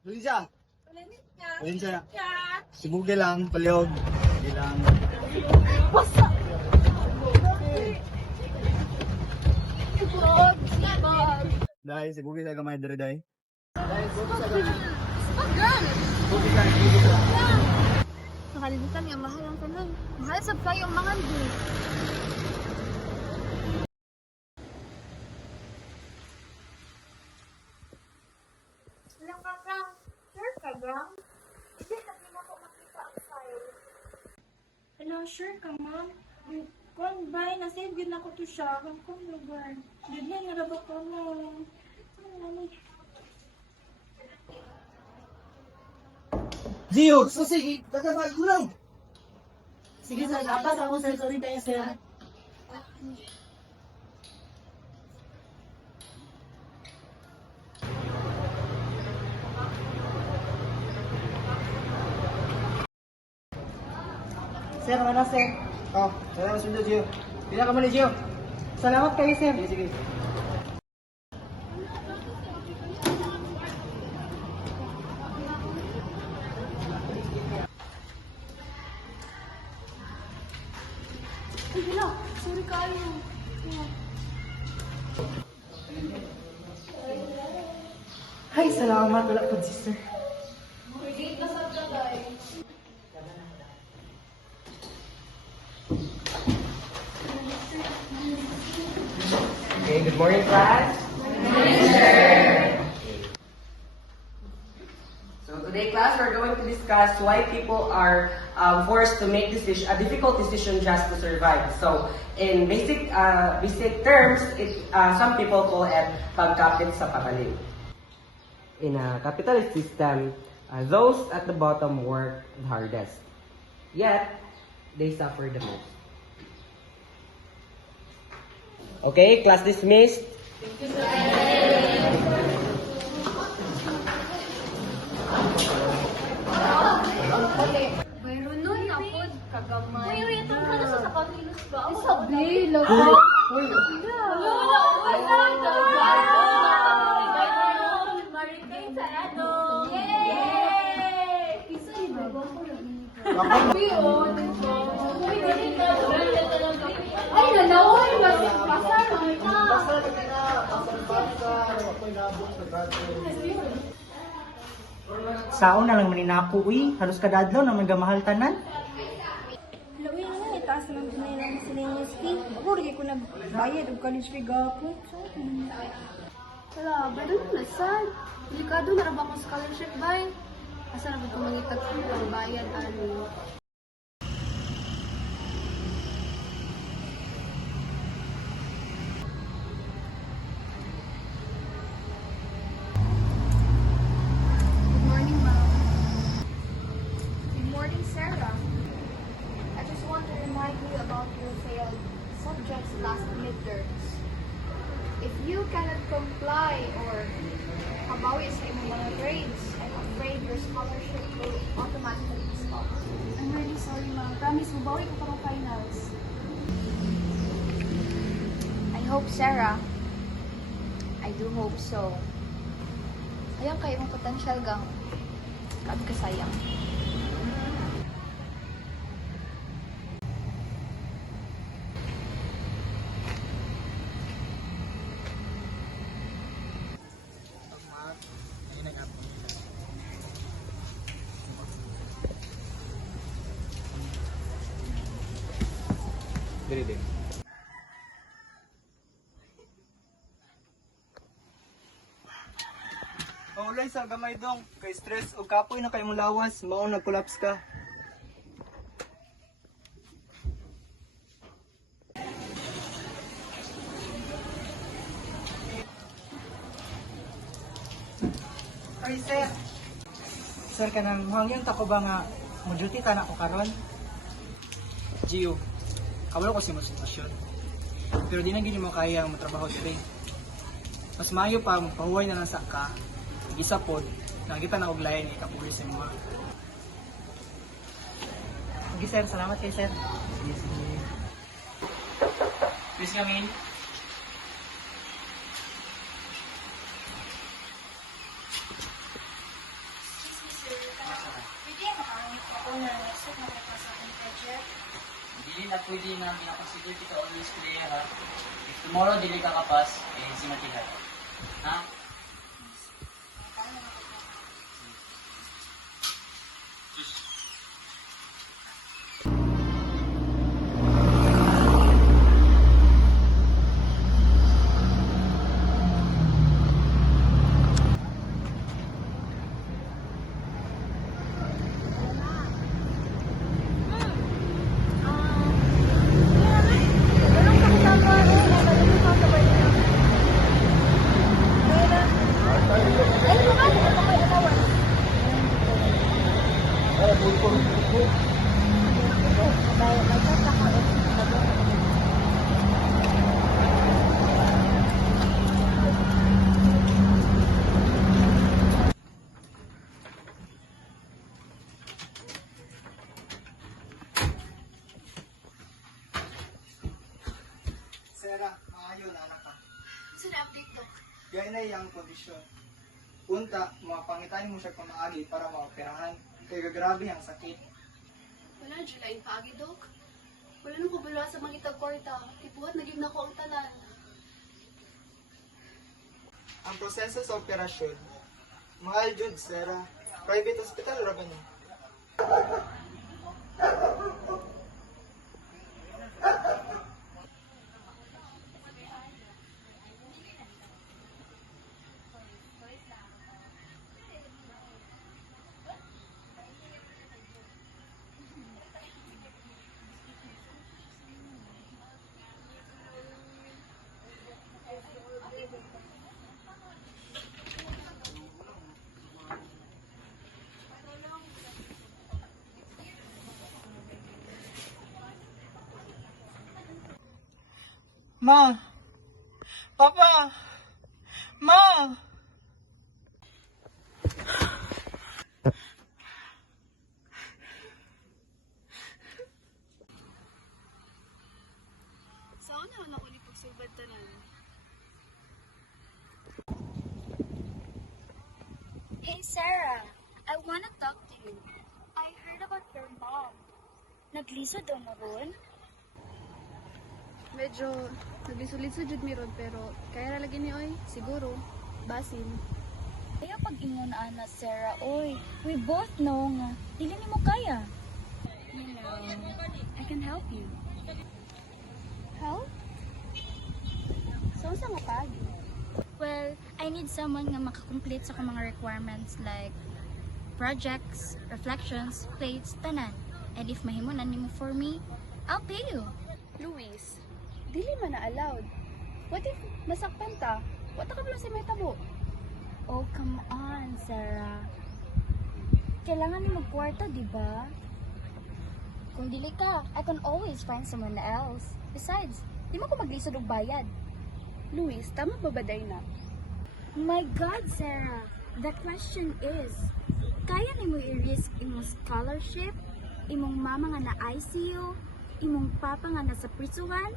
Luisa. Luisa. Sibuge lang, paliog. Sige lang. Dahil sibuge sa gamay dere dai. Nakalimutan niya, mahal ang kanan. Mahal sa kayo ang mga hindi. Walang kakang, sure ka ba? Hindi, sabi na ko makita ang file. Hello, sure ka ma'am? Kung ba, nasave yun ako to siya. Kung lugar. Bigyan nga ba ko mo? Gio, so sige, kakabay ko lang. Sige sir, dapat ako sir, sorry tayo sir. Sir, ano sir? Oh, salamat sundo Gio. Pila ka man ni Gio? Salamat kayo sir. Sige, sige. Ay, hello. Sorry kayo. Ay, salamat. Wala po si sir. Okay, good morning, class. So today, class, we're going to discuss why people are forced to make a difficult decision just to survive. So, in basic terms, some people call it pagkapit sa pagaling. In a capitalist system, those at the bottom work the hardest. Yet, they suffer the most. Okay, class dismissed. Mayroon nun, napod, kagamay. Uy, ito ka na sa kanilus ba? Ay, sabi, love. Ay, nanawa, pasar. Basta hindi na, pasal-pasal ka, ako'y nabot sa graduate. Sao na lang maninako, uy. Halos kadadlaw na magamahal tanan. Lawin na, itaas naman din nila sila yung fee. Ako, rin ko nagbayad og college fee gapon. Wala, ba doon na sad? Delikado na ra ba akong scholarship bay? Asa na ba kung mangitag sa bayad ano? Good morning, ma'am. Good morning, Sarah. I just want to remind you about your failed subjects last midterms. If you cannot comply or kabawi sa imong mga grades, I'm afraid your scholarship will automatically be stopped. I'm really sorry ma'am. Promise, mabawi ko para finals. I hope, Sarah. I do hope so. Ayang kayo mong potential gang. Kag kasayang. Dili din. Maulay sa gamay dong, kay stress o kapoy na kay mong lawas, mao nag-collapse ka. Ay, sir. Sir, kanang hangyon ta ko ba nga mo-duty ta na ko karon? Gio, kabalo ko si mo sitwasyon. Pero di na gini mo kaya ang matrabaho diri. Mas maayo pa magpahuway na lang sa ka. Isa pod, nakita na og lain ni kapulis sa mga. Sige sir, salamat kay sir. Please come in. Dili na pwede na minakonsider kita always clear ha. If tomorrow dili ka kapas, eh si Matihat. Ha? Sera, maayo na anak ka. Saan update doc? Gaya na iyang kondisyon. Unta, mapangitahin mo siya pamaagi para maoperahan. Kaya grabe ang sakit. Wala, July paagi doc. Wala nang kubula sa mangitag kwarta. Ibuhat na na ko ang tanan. Ang proseso sa operasyon, mahal jud, Sera. Private hospital ra ba niya? Ma! Papa! Ma! Saan na lang uli pagsubad tanan? Hey, Sarah. I wanna talk to you. I heard about your mom. Nagliso daw mo ron? Medyo naglisulit sa jud mi ron pero kaya ra lagi ni oy, siguro basin. Kaya pag-ingon ana, Sarah, oy, we both know nga, dili ni mo kaya. You know, I can help you. Help? So, sa nga pag? Well, I need someone nga makakomplete sa akong mga requirements like projects, reflections, plates, tanan. And if mahimunan nimo for me, I'll pay you. Luis, dili man na allowed. What if masakpan ta? What ka ba sa may tabo? Oh, come on, Sarah. Kailangan ni magkwarta, di ba? Kung dili ka, I can always find someone else. Besides, di mo ko maglisod og bayad. Luis, tama ba ba day na? My God, Sarah! The question is, kaya ni mo i-risk imong scholarship, imong mama nga na ICU, imong papa nga nasa prisuhan?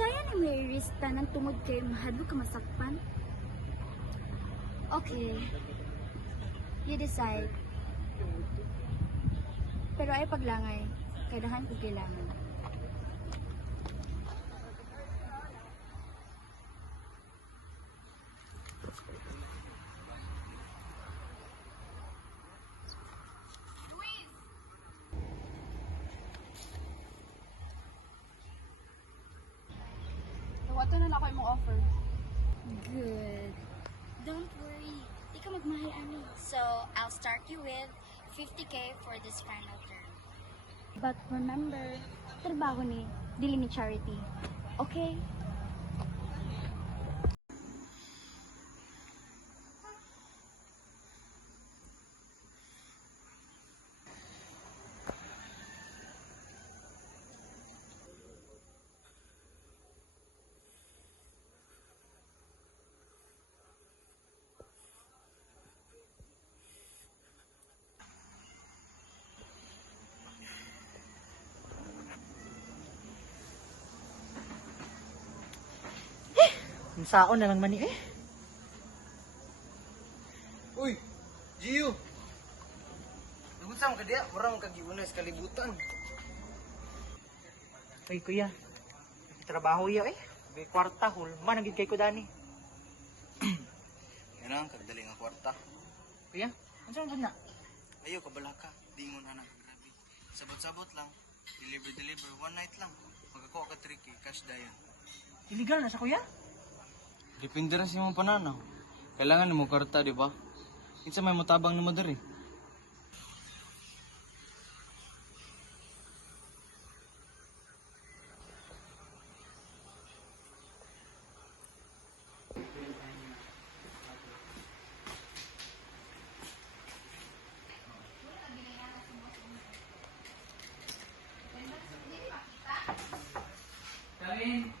Kaya ni mo i-risk tanan tungod kay mahadlo ka masakpan? Okay, you decide. Pero ay paglangay, kailangan ko kailangan. Nawato na ako imong offer. Good. Don't worry. Di ka magmahal, Ami. So, I'll start you with 50K for this final term. But remember, trabaho ni, dili ni charity. Okay? Yung saon na lang mani eh. Uy, Gio! Nagunsam ka diya, murang kagiunay sa kalibutan. Ay kuya, trabaho ya eh. May kwarta, hulma, naging kay ko dani. Yan ang kagdali nga kwarta. Kuya, ano saan na? Ayaw, kabalaka. Di mo na grabe. Sabot-sabot lang. Deliver, one night lang. Magkakuha ka 3K, cash dayon. Illegal na sa kuya? Depende rin sa imong pananaw. Kailangan mo karta, di ba? Kinsa may mutabang na mo diri. Come in.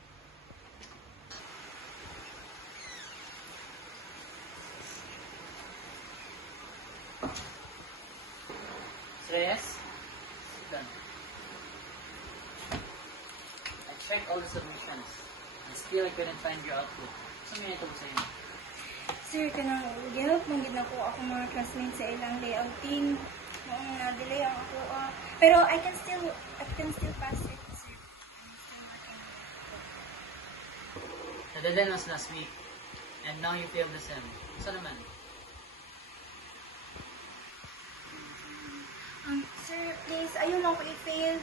Stress? Sit down. I checked all the submissions. And still I couldn't find your output. So may ito sa inyo. Sir, kanang gihelp man gid nako ako mga classmates sa ilang layouting. Noong na-delay ang ako. Pero I can still pass it, sir. I'm still working on it. The deadline was last week. And now you failed the SEM. So naman. Sir, please, ayun lang ko i-fail.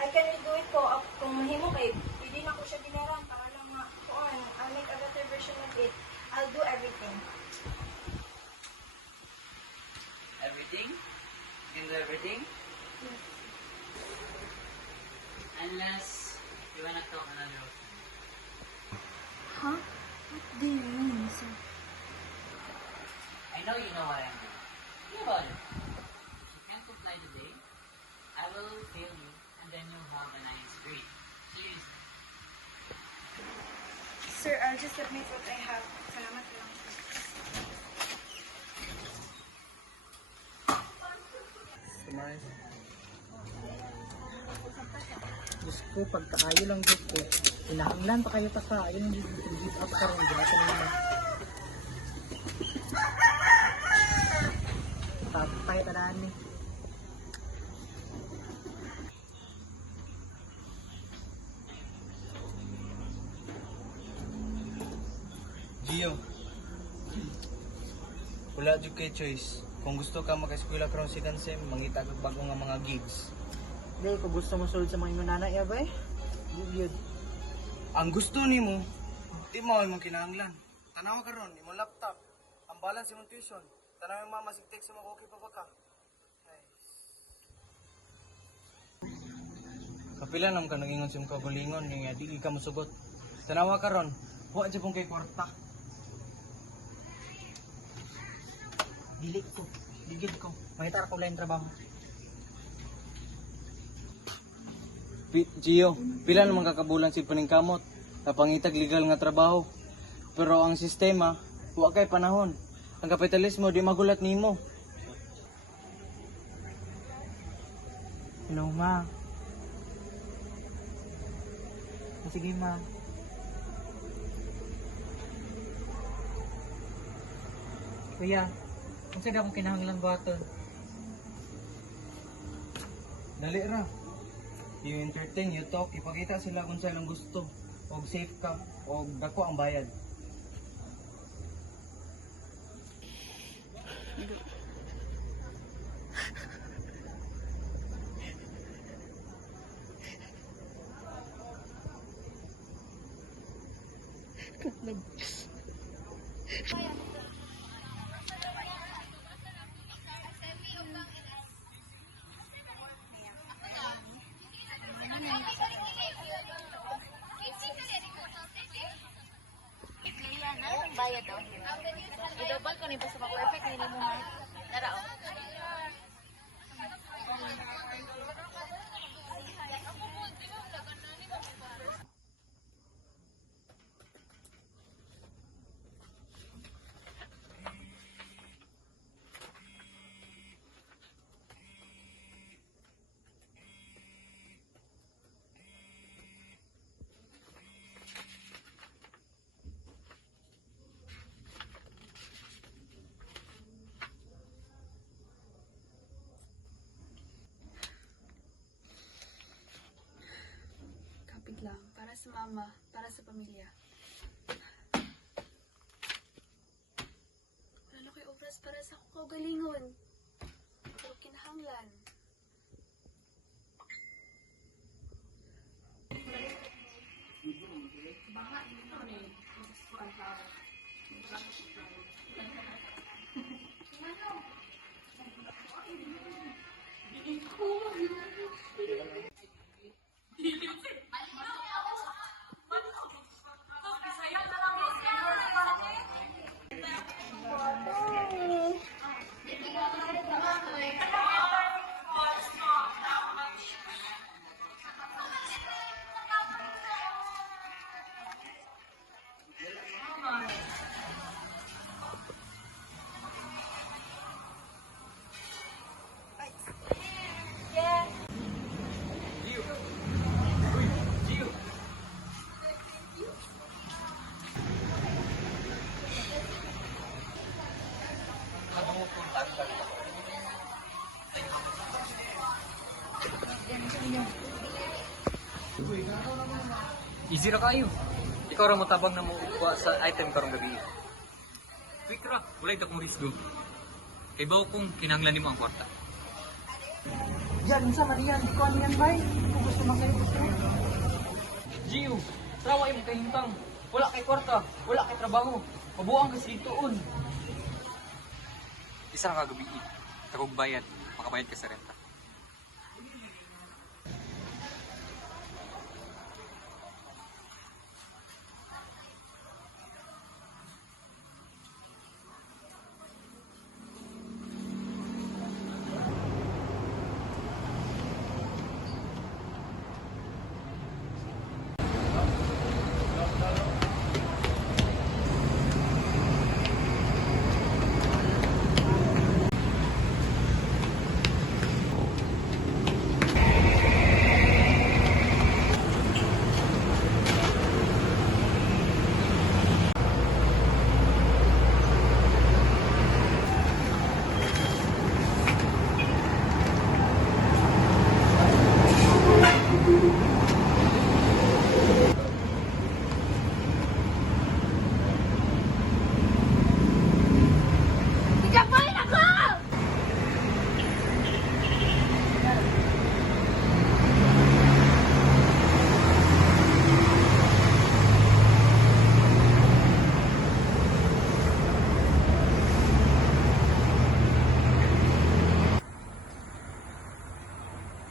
I can redo it po. Kung mahimo kay, hindi na ko siya dinaran para lang I'll make a better version of it. I'll do everything. Everything? You can do everything? Yes. Unless you wanna talk another option. Huh? What do you mean, sir? I know you know what I'm doing. Think about it. If you can't comply today, I will fail you, and then you'll have a nice grade. Seriously. Sir, I'll just submit what I have. Salamat lang. Diyos ko, pagkaayo lang Diyos ko. Inahanglan pa kayo ta ka. Ayun yung give up ka rin. Ginasa na naman. Tapay tadaan ni. wala jud kay choice. Kung gusto ka maka-eskwela karon second sem, mangita kag bago nga mga gigs. Dili ko gusto mo sulod sa mga ingon nana ya bay. Di yun. Ang gusto nimo, di mo imong kinahanglan. Tanawa karon imong laptop, ang balance imong tuition. Tanawa yung mama sig text mo okay pa ba ka? Ay. Kapila nam ka nagingon sa imong kagalingon nga dili ka mosugot. Tanawa karon, wa jud pong kay kwarta. Dili ko. Digid ko. Mangita ko lain trabaho. Gio, pila naman kakabulan si paningkamot na pangitag legal nga trabaho. Pero ang sistema, wa kay panahon. Ang kapitalismo di magulat nimo. Hello ma. Sige ma. Kuya, kung saan akong kinahanglan buhaton? Dali ra. You entertain, you talk, ipakita sila kung saan ang gusto. Og safe ka, og dako ang bayad. Bayad daw. I-double ko ni basta ma-perfect nila mo ha. Tara oh. Kapit lang. Para sa mama. Para sa pamilya. Wala na kayo oras para sa kaugalingon. Pero kinahanglan. Easy ra kayo. Ikaw ra mo tabang na mo kuha sa item karong gabi. Quick ra, walay ta kong risgo. Kay bawo kong kinahanglan nimo ang kwarta. Yan, unsa man yan? Ikaw ano yan bay? Kung gusto mo kayo gusto. Gio, trawa imong kahintang. Wala kay kwarta, wala kay trabaho. Mabuang ka sa ituon. Isa ra ka gabi. Takog bayad, makabayad ka sa renta.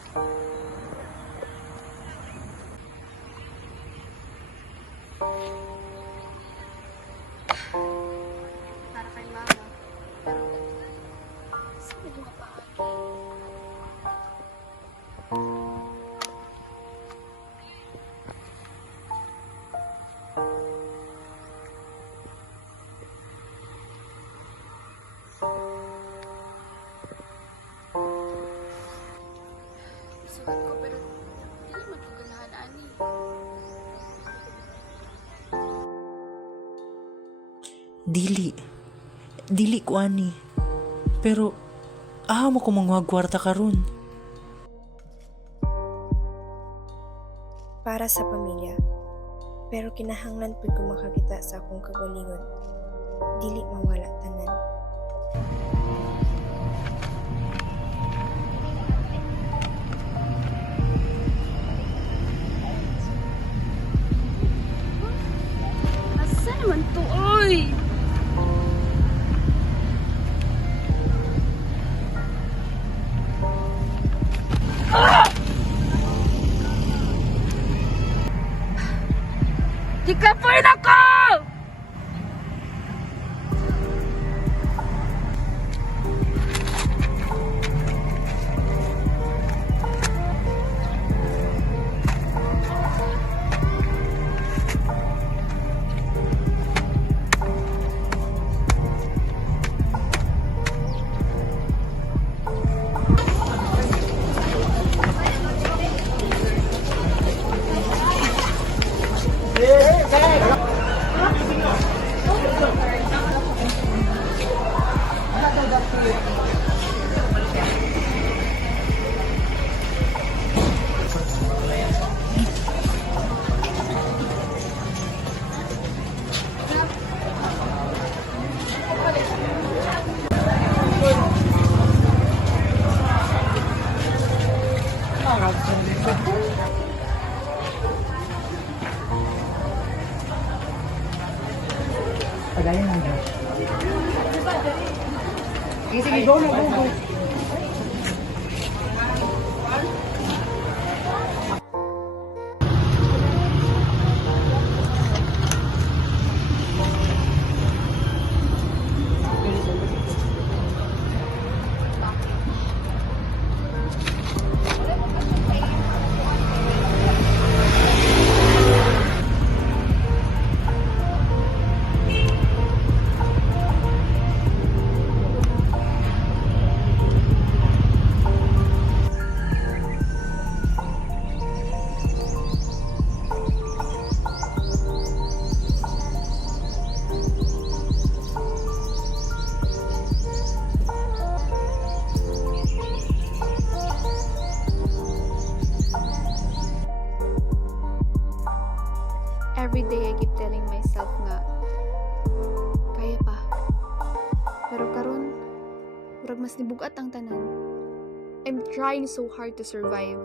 Para kay mama. Pero, saan ito mapaagi? Sugat ko pero hindi magkaganahan ani. Dili ko ani. Pero mo ko mga kwarta karon. Para sa pamilya. Pero kinahanglan pud ko makakita sa akong kagalingon. Dili mawala tanan. Asa naman to, oy? Dikapoy na ko! Pagayon lang dyan. Sige, go na, go. Every day I keep telling myself nga, kaya pa. Pero karon, murag mas nibugat ang tanan. I'm trying so hard to survive,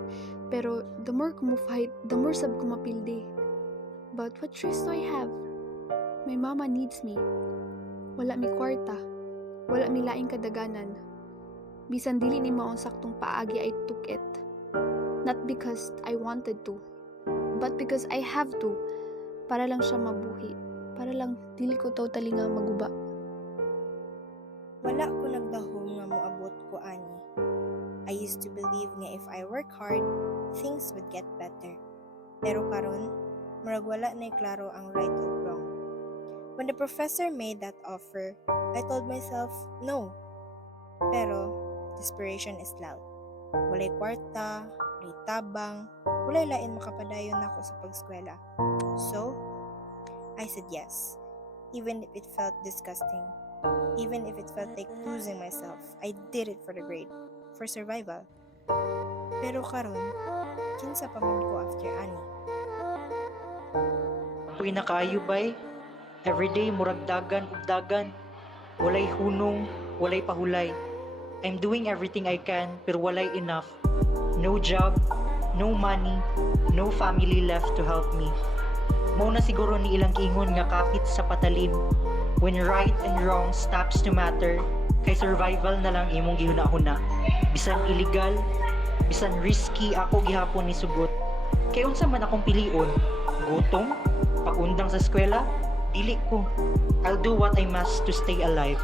pero the more ko mo fight, the more sab ko mapildi. But what choice do I have? My mama needs me. Wala mi kwarta. Wala mi laing kadaganan. Bisan dili ni mao ang saktong paagi I took it. Not because I wanted to, but because I have to. Para lang siya mabuhi. Para lang dili ko totally nga maguba. Wala ko nagdahom nga moabot ko ani. I used to believe nga if I work hard, things would get better. Pero karon, murag wala na klaro ang right or wrong. When the professor made that offer, I told myself, no. Pero, desperation is loud. Walay kwarta, walay tabang, walay lain makapadayon ako sa pagskwela. So, I said yes. Even if it felt disgusting. Even if it felt like losing myself, I did it for the grade. For survival. Pero karon, kinsa pa man ko after ani. Uy na kaayo bay. Everyday murag dagan ug dagan. Walay hunong, walay pahulay. I'm doing everything I can pero walay enough. No job, no money, no family left to help me. Mao na siguro ni ilang ingon nga kapit sa patalim. When right and wrong stops to matter, kay survival na lang imong gihuna-huna. Bisan illegal, Bisan risky ako gihapon ni sugot. Kay unsa man akong pilion? Gutom? Pagundang sa eskwela? Dili ko. I'll do what I must to stay alive.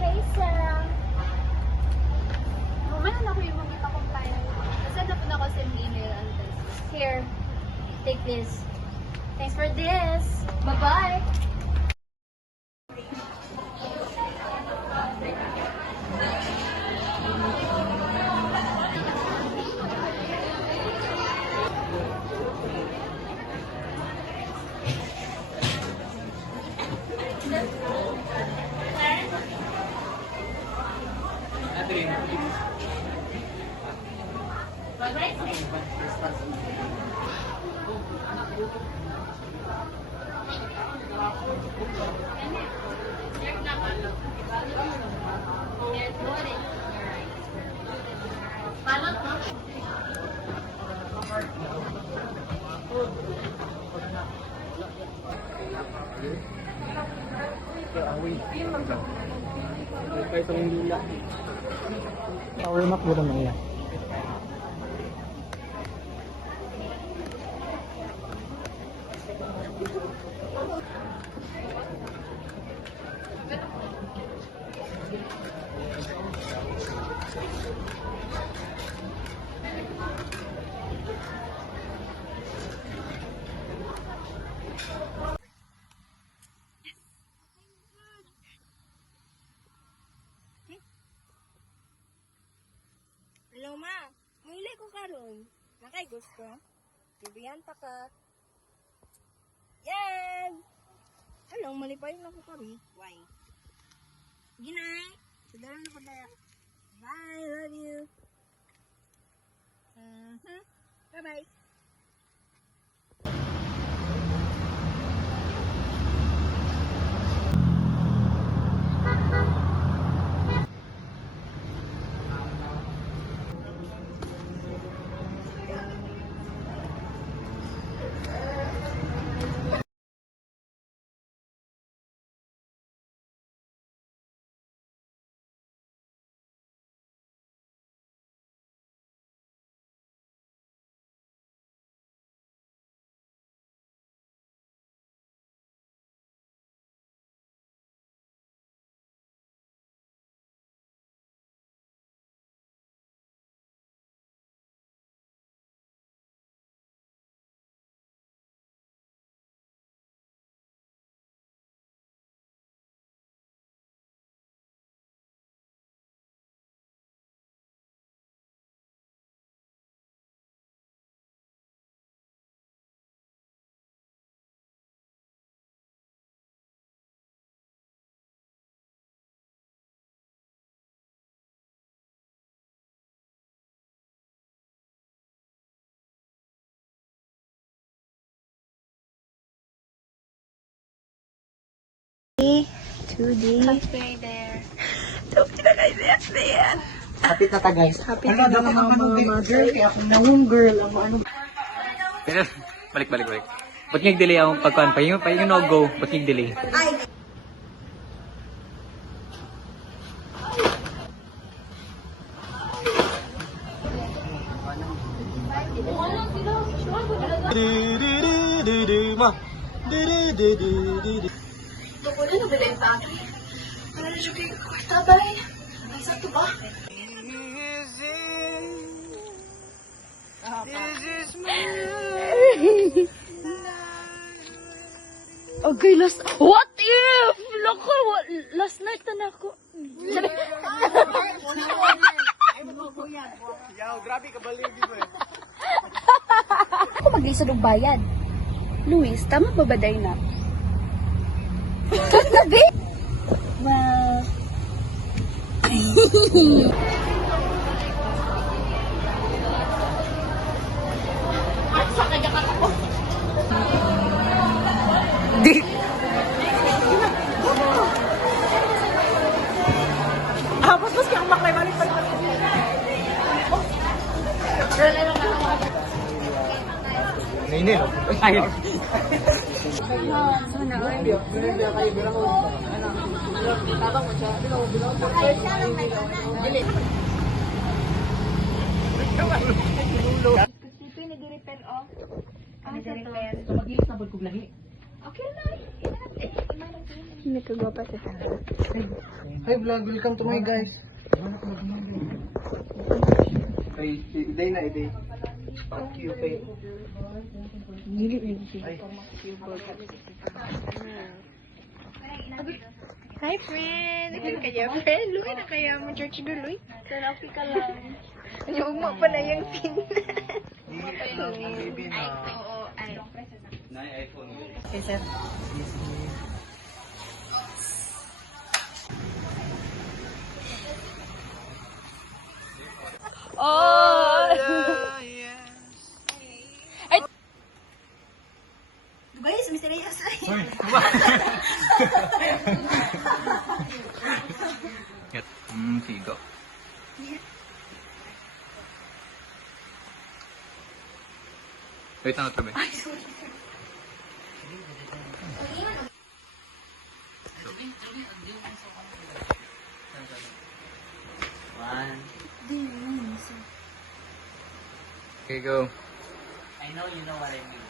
Hey, Sarah. Mamaya na ko yung mga kong file. Nasend na po na ako sa email and this. Here, take this. Thanks for this. Bye-bye. Power map mo naman yan. Hello, ma. Muli ko karon. Nakay gusto. Bibiyan pa ka. Yan! Hello, malipay na ko karon. Why? Ginay! Sadaran na ko na. Bye, love you. Bye-bye. Halfway there. Kapit na ta guys. Ano daw mga mother kaya akong nawong girl ang ano. Pero, balik. Ba't niyag delay akong pagkuhan? Pahingo na go. Ba't niyag delay? Tukunin na ba yung pagi? Ano na siya kayo? Tabay. Ang sakto ba? Okay, what if? Loko, last night na ako. Ako mag-isod og bayad. Luis, tama ba ba day na? Kagabi? Well... Tapos kaya maklay balik pa. Nainil. Ayun. Ito na diripen off. Ang diripen. Magilit na kog lahi. Okay na. Hindi ka gwapa sa sana. Hi vlog, welcome to my guys. Hey, day na day. Fuck you, Faye. Hi, friend! Ilan kaya, friend? Luwi na kaya mo church doon, Luwi? Salapi ka lang. Yung mo pa na yung pin. Baby na. Oo, ay. Okay, sir. Guys, mysterious ay. Yat. Tiga. Wait, ano tabi? Okay, go. I know you know what I mean.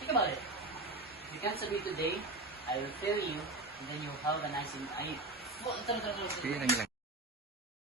Think about it. If you cancel me today, I will fail you, and then you'll have a nice... Sige, lang.